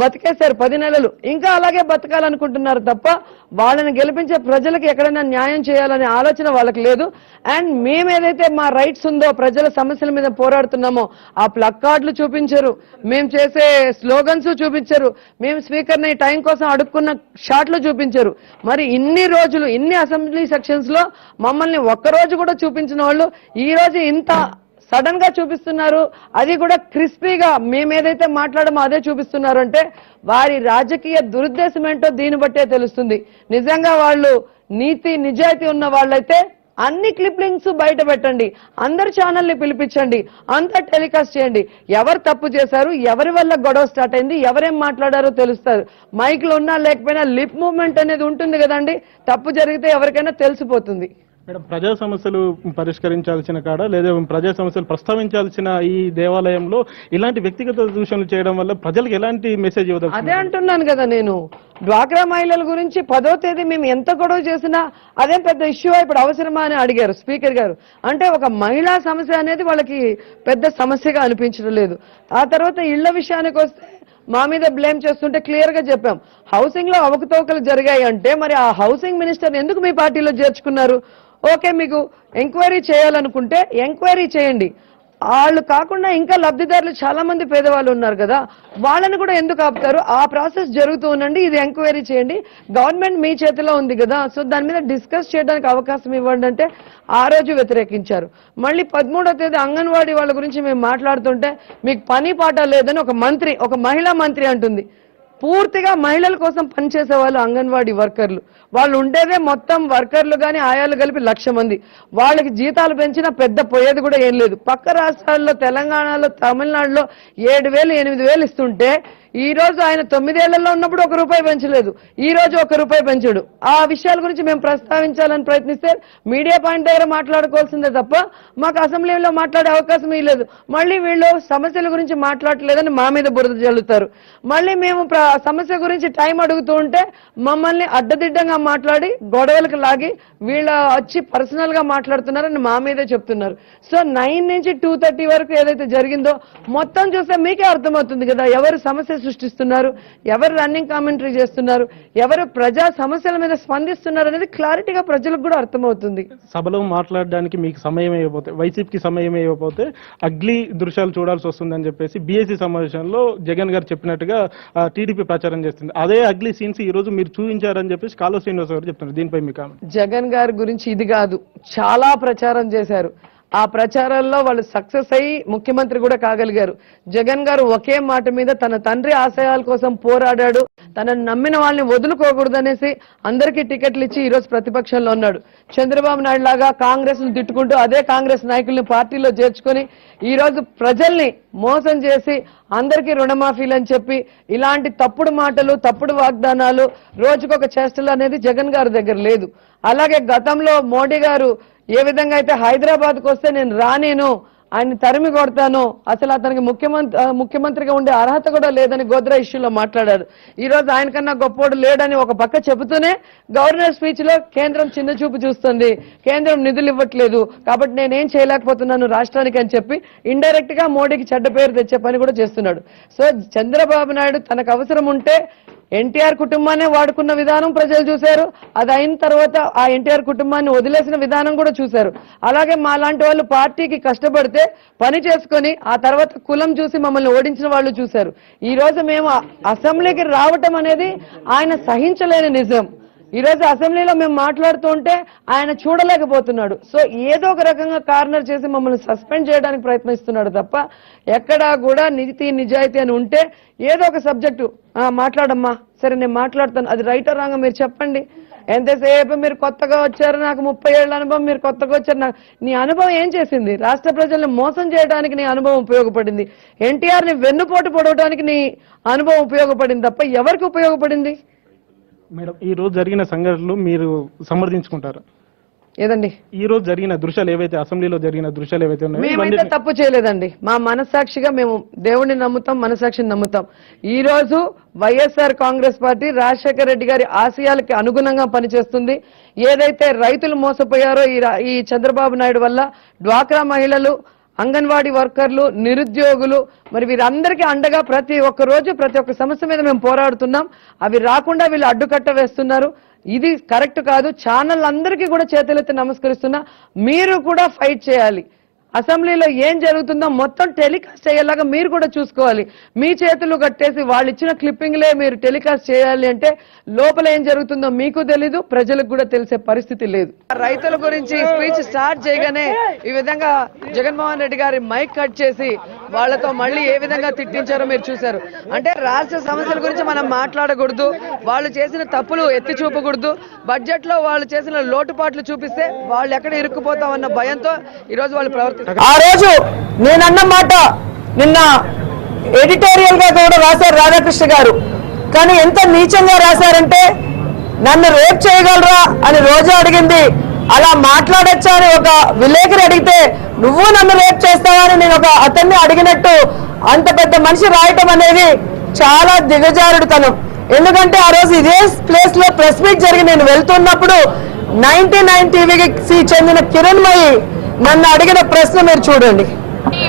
బతికేశారు 10 నెలలు. ఇంకా అలాగే బతకాలనుకుంటున్నారు తప్ప వాళ్ళని గెలిపించే ప్రజలకు ఎక్కడైనా న్యాయం చేయాలనే ఆలోచన వాళ్ళకి లేదు. అండ్ మేమేదైతే మా రైట్స్ ఉందో ప్రజల సమస్యల మీద పోరాడుతున్నామో ఆ ప్లక్కార్డులు చూపించరు, మేము చేసే స్లోగన్స్ చూపించరు, మేము స్పీకర్ని టైం కోసం అడుక్కున్న షాట్లు చూపించరు. మరి ఇన్ని రోజులు ఇన్ని అసెంబ్లీ సెక్షన్స్ లో మమ్మల్ని ఒక్కరోజు కూడా చూపించిన వాళ్ళు ఈ రోజు ఇంత సడన్ గా చూపిస్తున్నారు, అది కూడా క్రిస్పీగా మేమేదైతే మాట్లాడమో అదే చూపిస్తున్నారు అంటే వారి రాజకీయ దురుద్దేశం ఏంటో దీన్ని బట్టే తెలుస్తుంది. నిజంగా వాళ్ళు నీతి నిజాయితీ ఉన్న వాళ్ళైతే అన్ని క్లిప్లింగ్స్ బయట పెట్టండి, అందరు ఛానల్ని పిలిపించండి, అంతా టెలికాస్ట్ చేయండి. ఎవరు తప్పు చేశారు, ఎవరి వల్ల గొడవ స్టార్ట్ అయింది, ఎవరేం మాట్లాడారో తెలుస్తారు. మైక్లో ఉన్నా లేకపోయినా లిప్ మూవ్మెంట్ అనేది ఉంటుంది కదండి, తప్పు జరిగితే ఎవరికైనా తెలిసిపోతుంది. మేడం, ప్రజా సమస్యలు పరిష్కరించాల్సిన కాడ లేదా ప్రజా సమస్యలు ప్రస్తావించాల్సిన ఈ దేవాలయంలో ఇలాంటి వ్యక్తిగత దూషణలు చేయడం వల్ల ప్రజలకు ఎలాంటి మెసేజ్ ఇవ్వదు? అదే అంటున్నాను కదా నేను. డ్వాక్రా మహిళల గురించి 10వ తేదీ మేము ఎంత గొడవ చేసినా అదేం పెద్ద ఇష్యూ ఇప్పుడు అవసరమా అని అడిగారు స్పీకర్ గారు. అంటే ఒక మహిళా సమస్య అనేది వాళ్ళకి పెద్ద సమస్యగా అనిపించడం లేదు. ఆ తర్వాత ఇళ్ల విషయానికి వస్తే మా మీద బ్లేమ్ చేస్తుంటే క్లియర్ గా చెప్పాం, హౌసింగ్ లో అవకతవకలు జరిగాయి అంటే మరి ఆ హౌసింగ్ మినిస్టర్ ఎందుకు మీ పార్టీలో చేర్చుకున్నారు? ఓకే, మీకు ఎంక్వైరీ చేయాలనుకుంటే ఎంక్వైరీ చేయండి. వాళ్ళు కాకుండా ఇంకా లబ్ధిదారులు చాలా మంది పేదవాళ్ళు ఉన్నారు కదా, వాళ్ళని కూడా ఎందుకు ఆపుతారు? ఆ ప్రాసెస్ జరుగుతూ ఉండండి, ఇది ఎంక్వైరీ చేయండి, గవర్నమెంట్ మీ చేతిలో ఉంది కదా, సో దాని మీద డిస్కస్ చేయడానికి అవకాశం ఇవ్వండి అంటే ఆ రోజు వ్యతిరేకించారు. మళ్ళీ 13వ తేదీ అంగన్వాడీ వాళ్ళ గురించి మేము మాట్లాడుతుంటే మీకు పని పాట లేదని ఒక మహిళా మంత్రి అంటుంది. పూర్తిగా మహిళల కోసం పనిచేసే వాళ్ళు అంగన్వాడీ వర్కర్లు, వాళ్ళు ఉండేదే మొత్తం వర్కర్లు కానీ ఆయాలు కలిపి 1,00,000 మంది. వాళ్ళకి జీతాలు పెంచినా పెద్ద పోయేది కూడా ఏం లేదు. పక్క రాష్ట్రాల్లో తెలంగాణలో తమిళనాడులో 7,000 8,000 ఇస్తుంటే ఈ రోజు ఆయన 9 ఏళ్లలో ఉన్నప్పుడు ₹1 పెంచలేదు, ఈ రోజు ₹1 పెంచడు. ఆ విషయాల గురించి మేము ప్రస్తావించాలని ప్రయత్నిస్తే మీడియా పాయింట్ దగ్గర మాట్లాడుకోవాల్సిందే తప్ప మాకు అసెంబ్లీలో మాట్లాడే అవకాశం ఇవ్వలేదు. మళ్ళీ వీళ్ళు సమస్యల గురించి మాట్లాడలేదని మా మీద బురద జల్లుతారు. మళ్ళీ మేము సమస్య గురించి టైం అడుగుతూ ఉంటే మమ్మల్ని అడ్డదిడ్డంగా మాట్లాడి గొడవలకు లాగి వీళ్ళ వచ్చి పర్సనల్ గా మాట్లాడుతున్నారని మా మీదే చెప్తున్నారు. సో 9 నుంచి 2:30 వరకు ఏదైతే జరిగిందో మొత్తం చూస్తే మీకే అర్థమవుతుంది కదా, ఎవరు సమస్య సృష్టిస్తున్నారు, ఎవరు రన్నింగ్ కామెంటరీ చేస్తున్నారు, ఎవరు ప్రజా సమస్యల మీద స్పందిస్తున్నారు అనేది క్లారిటీగా ప్రజలకు కూడా అర్థమవుతుంది. సభలో మాట్లాడడానికి మీకు సమయం ఇవ్వకపోతే, వైసీపీకి సమయం ఇవ్వకపోతే అగ్లీ దృశ్యాలు చూడాల్సి వస్తుందని చెప్పేసి బీఎస్సీ సమావేశంలో జగన్ గారు చెప్పినట్టుగా టీడీపీ ప్రచారం చేస్తుంది. అదే అగ్లీ సీన్స్ ఈ రోజు మీరు చూపించారని చెప్పేసి కాలువ శ్రీనివాస్ గారు చెప్తున్నారు. దీనిపై మీ కామెంట్? జగన్ గారి గురించి ఇది కాదు, చాలా ప్రచారం చేశారు. ఆ ప్రచారంలో వాళ్ళు సక్సెస్ అయ్యి ముఖ్యమంత్రి కూడా కాగలిగారు. జగన్ గారు ఒకే మాట మీద తన తండ్రి ఆశయాల కోసం పోరాడాడు, తనను నమ్మిన వాళ్ళని వదులుకోకూడదనేసి అందరికీ టికెట్లు ఇచ్చి ఈరోజు ప్రతిపక్షంలో ఉన్నాడు. చంద్రబాబు నాయుడు లాగా కాంగ్రెస్ ను తిట్టుకుంటూ అదే కాంగ్రెస్ నాయకుల్ని పార్టీలో చేర్చుకొని ఈ రోజు ప్రజల్ని మోసం చేసి అందరికీ రుణమాఫీలు అని చెప్పి ఇలాంటి తప్పుడు మాటలు, తప్పుడు వాగ్దానాలు, రోజుకొక చేష్టలు అనేది జగన్ గారి దగ్గర లేదు. అలాగే గతంలో మోడీ గారు ఏ విధంగా అయితే హైదరాబాద్కు వస్తే నేను రానేను, ఆయన తరిమి కొడతాను, అసలు అతనికి ముఖ్యమంత్రిగా ఉండే అర్హత కూడా లేదని గోద్రా ఇష్యూలో మాట్లాడారు. ఈ రోజు ఆయన కన్నా గొప్పోడు లేడని ఒక పక్క చెబుతూనే గవర్నర్ స్పీచ్ లో కేంద్రం చిన్న చూపు చూస్తుంది, కేంద్రం నిధులు ఇవ్వట్లేదు కాబట్టి నేనేం చేయలేకపోతున్నాను రాష్ట్రానికి అని చెప్పి ఇండైరెక్ట్ గా మోడీకి చెడ్డ పేరు తెచ్చే పని కూడా చేస్తున్నాడు. సో చంద్రబాబు నాయుడు తనకు అవసరం ఉంటే ఎన్టీఆర్ కుటుంబాన్ని వాడుకున్న విధానం ప్రజలు చూశారు. అది అయిన తర్వాత ఆ ఎన్టీఆర్ కుటుంబాన్ని వదిలేసిన విధానం కూడా చూశారు. అలాగే మా లాంటి వాళ్ళు పార్టీకి కష్టపడితే పని చేసుకొని ఆ తర్వాత కులం చూసి మమ్మల్ని ఓడించిన వాళ్ళు చూశారు. ఈ రోజు మేము అసెంబ్లీకి రావటం అనేది ఆయన సహించలేని నిజం. ఈ రోజు అసెంబ్లీలో మేము మాట్లాడుతూ ఉంటే ఆయన చూడలేకపోతున్నాడు. సో ఏదో ఒక రకంగా కార్నర్ చేసి మమ్మల్ని సస్పెండ్ చేయడానికి ప్రయత్నిస్తున్నాడు తప్ప ఎక్కడా కూడా నీతి నిజాయితీ అని ఉంటే ఏదో ఒక సబ్జెక్టు మాట్లాడమ్మా, సరే నేను మాట్లాడతాను, అది రైట్ రాంగా మీరు చెప్పండి. ఎంతసేపు మీరు కొత్తగా వచ్చారు, నాకు 30 ఏళ్ళ అనుభవం, మీరు కొత్తగా వచ్చారు, నీ అనుభవం ఏం చేసింది? రాష్ట్ర ప్రజల్ని మోసం చేయడానికి నీ అనుభవం ఉపయోగపడింది. ఎన్టీఆర్ని వెన్నుపోటు పొడవడానికి నీ అనుభవం ఉపయోగపడింది తప్ప ఎవరికి ఉపయోగపడింది? మేడం, ఈ రోజు జరిగిన సంఘటనలు మీరు సమర్థించుకుంటారా? ఏదండి ఈ రోజు జరిగిన దృశ్యాలు ఏవైతే అసెంబ్లీలో జరిగిన దృశ్యాలు ఏవైతే ఉన్నాయో మేమైతే తప్పు చేయలేదండి. మా మనస్సాక్షిగా మేము దేవుడిని నమ్ముతాం, మనస్సాక్షిని నమ్ముతాం. ఈ రోజు వైఎస్ఆర్ కాంగ్రెస్ పార్టీ రాజశేఖర రెడ్డి గారి ఆశయాలకి అనుగుణంగా పనిచేస్తుంది. ఏదైతే రైతులు మోసపోయారో ఈ చంద్రబాబు నాయుడు వల్ల, డ్వాక్రా మహిళలు, అంగన్వాడీ వర్కర్లు, నిరుద్యోగులు, మరి వీరందరికీ అండగా ప్రతి ఒక్క రోజు ప్రతి ఒక్క సమస్య మీద మేము పోరాడుతున్నాం. అవి రాకుండా వీళ్ళు అడ్డుకట్ట వేస్తున్నారు. ఇది కరెక్ట్ కాదు. ఛానల్ అందరికీ కూడా చేతులెత్తి నమస్కరిస్తున్నా. మీరు కూడా ఫైట్ చేయాలి. అసెంబ్లీలో ఏం జరుగుతుందో మొత్తం టెలికాస్ట్ అయ్యేలాగా మీరు కూడా చూసుకోవాలి. మీ చేతులు కట్టేసి వాళ్ళు ఇచ్చిన క్లిప్పింగ్లే మీరు టెలికాస్ట్ చేయాలి అంటే లోపల ఏం జరుగుతుందో మీకు తెలీదు, ప్రజలకు కూడా తెలిసే పరిస్థితి లేదు. రైతుల గురించి స్పీచ్ స్టార్ట్ చేయగానే ఈ విధంగా జగన్మోహన్ రెడ్డి గారి మైక్ కట్ చేసి వాళ్ళతో మళ్ళీ ఏ విధంగా తిట్టించారో మీరు చూశారు. అంటే రాష్ట్ర సమస్యల గురించి మనం మాట్లాడకూడదు, వాళ్ళు చేసిన తప్పులు ఎత్తి చూపకూడదు, బడ్జెట్ లో వాళ్ళు చేసిన లోటుపాట్లు చూపిస్తే వాళ్ళు ఎక్కడ ఇరుక్కుపోతామన్న భయంతో ఈ రోజు వాళ్ళు ప్రవర్తిస్తారు. ఆ రోజు నేనన్న మాట నిన్న ఎడిటోరియల్ గా కూడా రాశారు రాధాకృష్ణ గారు. కానీ ఎంత నీచంగా రాశారంటే, నన్ను రేప్ చేయగలరా అని రోజా అడిగింది, అలా మాట్లాడచ్చా అని ఒక విలేకరి అడిగితే నువ్వు నన్ను రేప్ చేస్తావా అని నేను ఒక అతన్ని అడిగినట్టు అంత పెద్ద మనిషి రాయటం అనేది చాలా దిగజారుడుతనం. ఎందుకంటే ఆ రోజు ఇదే ప్లేస్ లో ప్రెస్ మీట్ జరిగి నేను వెళ్తున్నప్పుడు 99 టీవీకి చెందిన కిరణ్మయి నన్ను అడిగిన ప్రశ్న మీరు చూడండి.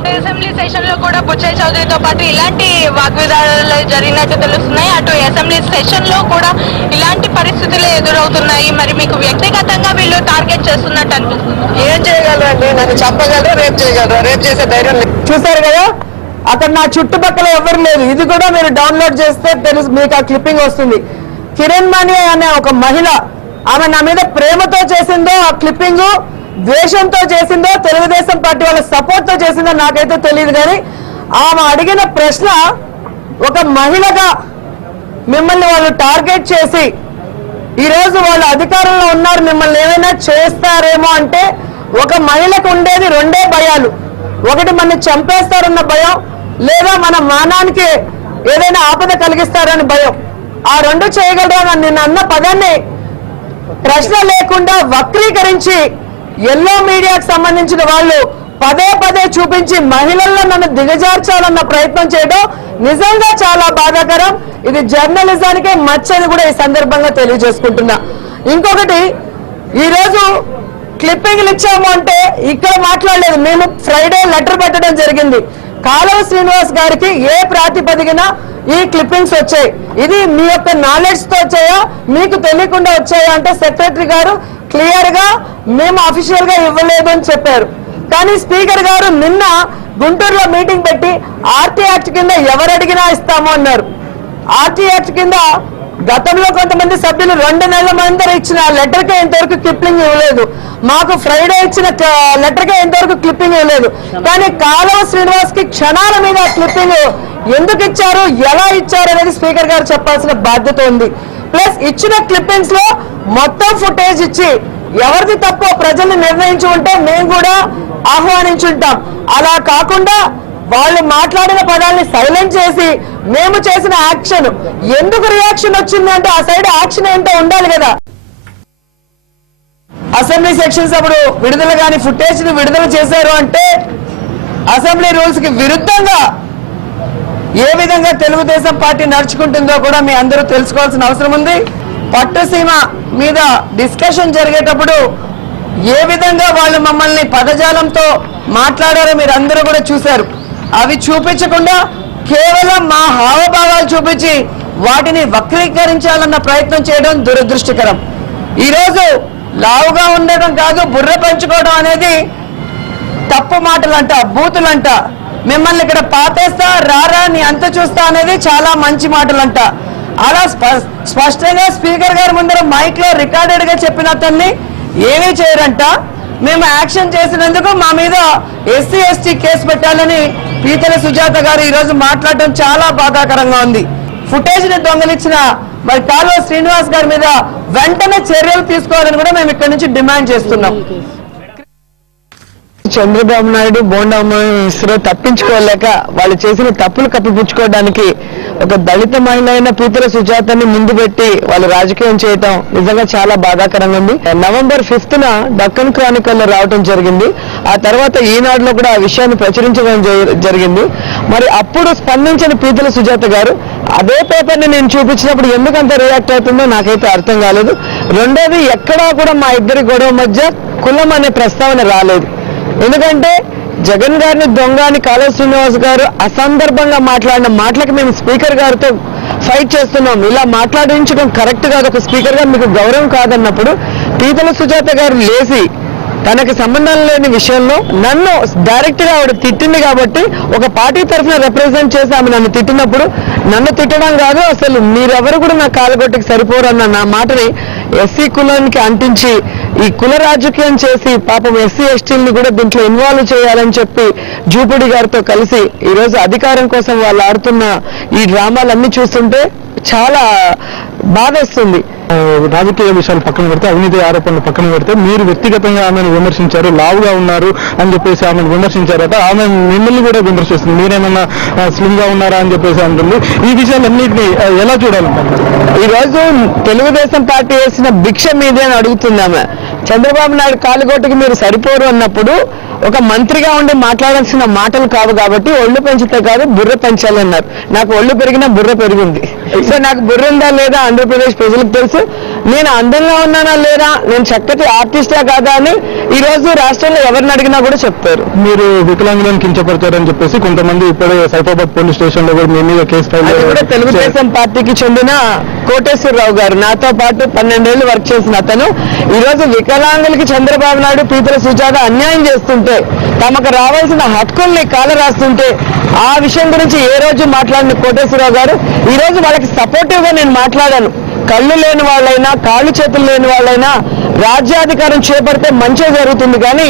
అసెంబ్లీ సెషన్ లో కూడా బుచ్చయ్య చౌదరితో పాటు ఇలాంటి వాగ్వివాదాలు జరిగినట్టు తెలుస్తున్నాయి. అటు అసెంబ్లీ సెషన్ లో కూడా ఇలాంటి పరిస్థితులు ఎదురవుతున్నాయి. మరి మీకు వ్యక్తిగతంగా వీళ్ళు టార్గెట్ చేస్తున్నట్టు అనిపిస్తుంది. ఏం చేయగలరండి? నన్ను చంపగలరా, రేప్ చేయగలరా? రేప్ చేసే ధైర్యం లేదు. చూసారు కదా, అక్కడ నా చుట్టుపక్కల ఎవరు లేదు. ఇది కూడా మీరు డౌన్లోడ్ చేస్తే తెలుసు, మీకు ఆ క్లిప్పింగ్ వస్తుంది. కిరణ్ మణి అనే ఒక మహిళ, ఆమె నా మీద ప్రేమతో చేసిందో ఆ క్లిప్పింగ్, ద్వేషంతో చేసిందో, తెలుగుదేశం పార్టీ వాళ్ళ సపోర్ట్ తో చేసిందో నాకైతే తెలియదు. కానీ ఆమె అడిగిన ప్రశ్న, ఒక మహిళగా మిమ్మల్ని వాళ్ళు టార్గెట్ చేసి ఈరోజు వాళ్ళు అధికారంలో ఉన్నారు, మిమ్మల్ని ఏమైనా చేస్తారేమో అంటే, ఒక మహిళకు ఉండేది రెండే భయాలు. ఒకటి మన చంపేస్తారన్న భయం, లేదా మన మానానికి ఏదైనా ఆపద కలిగిస్తారని భయం. ఆ రెండు చేయగలరా? నేను అన్న పదాన్ని ప్రశ్న లేకుండా వక్రీకరించి ఎల్లో మీడియాకు సంబంధించిన వాళ్ళు పదే పదే చూపించి మహిళల్లో నన్ను దిగజార్చాలన్న ప్రయత్నం చేయడం నిజంగా చాలా బాధాకరం. ఇది జర్నలిజానికే మచ్చని కూడా ఈ సందర్భంగా తెలియజేసుకుంటున్నా. ఇంకొకటి, ఈరోజు క్లిప్పింగ్లు ఇచ్చాము అంటే ఇక్కడ మాట్లాడలేదు. మేము ఫ్రైడే లెటర్ పెట్టడం జరిగింది. కాలువ శ్రీనివాస్ గారికి ఏ ప్రాతిపదికన ఈ క్లిప్పింగ్స్ వచ్చాయి, ఇది మీ యొక్క నాలెడ్జ్ తో వచ్చాయా, మీకు తెలియకుండా వచ్చాయా అంటే సెక్రటరీ గారు క్లియర్ గా మేము అఫీషియల్ గా ఇవ్వలేదు అని చెప్పారు. కానీ స్పీకర్ గారు నిన్న గుంటూరులో మీటింగ్ పెట్టి ఆర్టీ యాక్ట్ కింద ఎవరు అడిగినా ఇస్తాము అన్నారు. ఆర్టీ యాక్ట్ కింద గతంలో కొంతమంది సభ్యులు 2 నెలల మంది ఇచ్చిన లెటర్కే ఇంతవరకు క్లిప్పింగ్ ఇవ్వలేదు. మాకు ఫ్రైడే ఇచ్చిన లెటర్కే ఇంతవరకు క్లిప్పింగ్ ఇవ్వలేదు. కానీ కాలువ శ్రీనివాస్ కి క్షణాల మీద క్లిప్పింగ్ ఎందుకు ఇచ్చారు, ఎలా ఇచ్చారు అనేది స్పీకర్ గారు చెప్పాల్సిన బాధ్యత ఉంది. ప్లస్ ఇచ్చిన క్లిప్పింగ్స్ లో మొత్తం ఫుటేజ్ ఇచ్చి ఎవరిది తప్పో ప్రజల్ని నిర్ణయించి ఉంటే మేము కూడా ఆహ్వానించుంటాం. అలా కాకుండా వాళ్ళు మాట్లాడిన పదాలని సైలెంట్ చేసి మేము చేసిన యాక్షన్ ఎందుకు రియాక్షన్ వచ్చింది అంటే ఆ సైడ్ యాక్షన్ ఏంటో ఉండాలి కదా. అసెంబ్లీ సెక్షన్స్ అప్పుడు విడుదల కానీ ఫుటేజ్ ని విడుదల చేశారు అంటే అసెంబ్లీ రూల్స్ కి విరుద్ధంగా ఏ విధంగా తెలుగుదేశం పార్టీ నడుచుకుంటుందో కూడా మీ అందరూ తెలుసుకోవాల్సిన అవసరం ఉంది. పట్టుసీమ మీద డిస్కషన్ జరిగేటప్పుడు ఏ విధంగా వాళ్ళు మమ్మల్ని పదజాలంతో మాట్లాడారో మీరు అందరూ కూడా చూశారు. అవి చూపించకుండా కేవలం మా హావభావాలు చూపించి వాటిని వక్రీకరించాలన్న ప్రయత్నం చేయడం దురదృష్టకరం. ఈరోజు లావుగా ఉండడం కాదు, బుర్ర పెంచుకోవడం అనేది తప్పు మాటలంట, బూతులంట. మిమ్మల్ని ఇక్కడ పాతేస్తా, రారా, నీ అంత చూస్తా అనేది చాలా మంచి మాటలంట. అలా స్పష్టంగా స్పీకర్ గారి ముందర మైక్ లో రికార్డెడ్ గా చెప్పిన అతన్ని ఏమీ చేయరంట. మేము యాక్షన్ చేసినందుకు మా మీద ఎస్సీ ఎస్టీ కేసు పెట్టాలని పీతల సుజాత గారు ఈరోజు మాట్లాడటం చాలా బాధాకరంగా ఉంది. ఫుటేజ్ ని దొంగలించిన మరి కాలువ శ్రీనివాస్ గారి మీద వెంటనే చర్యలు తీసుకోవాలని కూడా మేము ఇక్కడ నుంచి డిమాండ్ చేస్తున్నాం. చంద్రబాబు నాయుడు బోండా మిశ్రా తప్పించుకోలేక వాళ్ళు చేసిన తప్పులు కప్పిపుచ్చుకోవడానికి ఒక దళిత మహిళ అయిన పీతల సుజాతని ముందు పెట్టి వాళ్ళు రాజకీయం చేయటం నిజంగా చాలా బాధాకరంగా ఉంది. November 5th డక్కన్ క్రానికల్ లో రావటం జరిగింది. ఆ తర్వాత ఈనాడులో కూడా ఆ విషయాన్ని ప్రచురించడం జరిగింది. మరి అప్పుడు స్పందించిన పీతల సుజాత గారు అదే పేపర్ ని నేను చూపించినప్పుడు ఎందుకంత రియాక్ట్ అవుతుందో నాకైతే అర్థం కాలేదు. రెండోది, ఎక్కడా కూడా మా ఇద్దరి గొడవ మధ్య కులం అనే ప్రస్తావన రాలేదు. ఎందుకంటే జగన్ గారిని దొంగ అని కాలువ శ్రీనివాస్ గారు అసందర్భంగా మాట్లాడిన మాటలకు మేము స్పీకర్ గారితో ఫైట్ చేస్తున్నాం. ఇలా మాట్లాడించడం కరెక్ట్ కాదు. ఒక స్పీకర్ గా మీకు గౌరవం కాదన్నప్పుడు పీతల సుజాత గారు లేచి తనకు సంబంధం లేని విషయంలో నన్ను డైరెక్ట్ గా ఆవిడ తిట్టింది కాబట్టి ఒక పార్టీ తరఫున రిప్రజెంట్ చేసి ఆమె నన్ను తిట్టినప్పుడు నన్ను తిట్టడం కాదు, అసలు మీరెవరు కూడా నా కాలగొట్టకి సరిపోరన్న నా మాటని ఎస్సీ కులానికి అంటించి ఈ కుల రాజకీయం చేసి పాపం ఎస్సీ ఎస్టీలని కూడా దీంట్లో ఇన్వాల్వ్ చేయాలని చెప్పి జూపుడి గారితో కలిసి ఈరోజు అధికారం కోసం వాళ్ళు ఆడుతున్న ఈ డ్రామాలన్నీ చూస్తుంటే చాలా బాధ వస్తుంది. రాజకీయ విషయాలు పక్కన పెడితే, అవినీతి ఆరోపణలు పక్కన పెడితే, మీరు వ్యక్తిగతంగా ఆమెను విమర్శించారు, లావుగా ఉన్నారు అని చెప్పేసి ఆమెను విమర్శించారట. ఆమె మిమ్మల్ని కూడా విమర్శిస్తుంది, మీరేమన్నా స్లిమ్ గా ఉన్నారా అని చెప్పేసి అంటుంది. ఈ విషయాలన్నింటినీ ఎలా చూడాలంటారు? ఈ రోజు తెలుగుదేశం పార్టీ వేసిన భిక్ష మీదే అని అడుగుతుంది ఆమె. చంద్రబాబు నాయుడు కాలుగొట్టుకి మీరు సరిపోరు అన్నప్పుడు ఒక మంత్రిగా ఉండి మాట్లాడాల్సిన మాటలు కావు కాబట్టి ఒళ్ళు పెంచితే కాదు బుర్ర పెంచాలన్నారు. నాకు ఒళ్ళు పెరిగినా బుర్ర పెరిగింది. సో నాకు బుర్ర ఉందా లేదా ఆంధ్రప్రదేశ్ ప్రజలకు తెలుసు. నేను అందంగా ఉన్నానా లేదా, నేను చక్కటి ఆర్టిస్టా కాదా అని ఈ రోజు రాష్ట్రంలో ఎవరిని అడిగినా కూడా చెప్తారు. మీరు వికలాంగులను కించపరిచారని చెప్పేసి కొంతమంది ఇప్పుడే సైఫాబాద్ పోలీస్ స్టేషన్ లో కూడా మీ మీద కేసు ఫైల్ అది కూడా తెలుగుదేశం పార్టీకి చెందిన కోటేశ్వరరావు గారు, నాతో పాటు 12 ఏళ్లు వర్క్ చేసిన అతను ఈ రోజు వికలాంగులకి చంద్రబాబు నాయుడు పీతల సుజాత అన్యాయం చేస్తుంటే, తమకు రావాల్సిన హక్కుల్ని కాల రాస్తుంటే ఆ విషయం గురించి ఏ రోజు మాట్లాడిన కోటేశ్వరరావు గారు ఈ రోజు వాళ్ళకి సపోర్టివ్ గా నేను మాట్లాడాను. కళ్ళు లేని వాళ్ళైనా కాళ్ళు చేతులు లేని వాళ్ళైనా రాజ్యాధికారం చేపడితే మంచి జరుగుతుంది, కానీ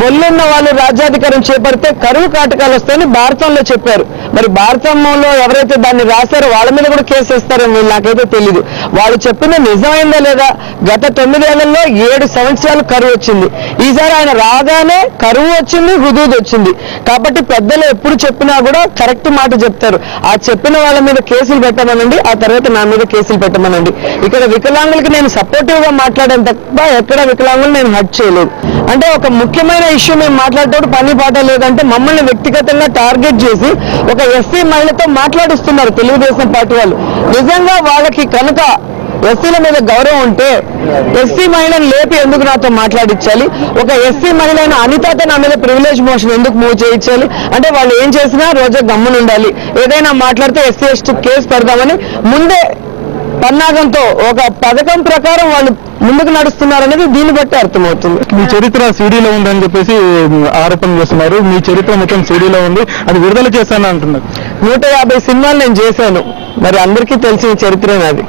బొల్లున్న వాళ్ళు రాజ్యాధికారం చేపడితే కరువు కాటకాలు వస్తాయని భారతంలో చెప్పారు. మరి భారతంలో ఎవరైతే దాన్ని రాశారో వాళ్ళ మీద కూడా కేసు వేస్తారో నాకైతే తెలీదు. వాళ్ళు చెప్పింది నిజమైందా లేదా? గత 9 ఏళ్లలో 7 సంవత్సరాలు కరువు వచ్చింది. ఈసారి ఆయన రాగానే కరువు వచ్చింది, హుదూద్ వచ్చింది. కాబట్టి పెద్దలు ఎప్పుడు చెప్పినా కూడా కరెక్ట్ మాట చెప్తారు. ఆ చెప్పిన వాళ్ళ మీద కేసులు పెట్టమనండి, ఆ తర్వాత నా మీద కేసులు పెట్టమనండి. ఇక్కడ వికలాంగులకి నేను సపోర్టివ్ గా మాట్లాడాను తప్ప ఎక్కడ వికలాంగులు నేను హర్ట్ చేయలేదు. అంటే ఒక ముఖ్యమైన ఇష్యూ మేము మాట్లాడేటప్పుడు పని పాట లేదంటే మమ్మల్ని వ్యక్తిగతంగా టార్గెట్ చేసి ఒక ఎస్సీ మహిళతో మాట్లాడిస్తున్నారు తెలుగుదేశం పార్టీ వాళ్ళు. నిజంగా వాళ్ళకి కనుక ఎస్సీల మీద గౌరవం ఉంటే ఎస్సీ మహిళను లేపి ఎందుకు నాతో మాట్లాడించాలి? ఒక ఎస్సీ మహిళను అనితతో నా మీద ప్రివిలేజ్ మోషన్ ఎందుకు మూవ్ చేయించాలి? అంటే వాళ్ళు ఏం చేసినా రోజా గమ్మునుండాలి, ఏదైనా మాట్లాడితే ఎస్సీ ఎస్టీ కేసు పెడదామని ముందే పన్నాగంతో ఒక పథకం ప్రకారం వాళ్ళు ముందుకు నడుస్తున్నారనేది దీన్ని బట్టి అర్థమవుతుంది. మీ చరిత్ర సీడీలో ఉందని చెప్పేసి ఆరోపణ చేస్తున్నారు. మీ చరిత్ర మొత్తం సీడీలో ఉంది, అది విడుదల చేశాను అంటున్నారు. 150 సినిమాలు నేను చేశాను. మరి అందరికీ తెలిసిన చరిత్ర నాది.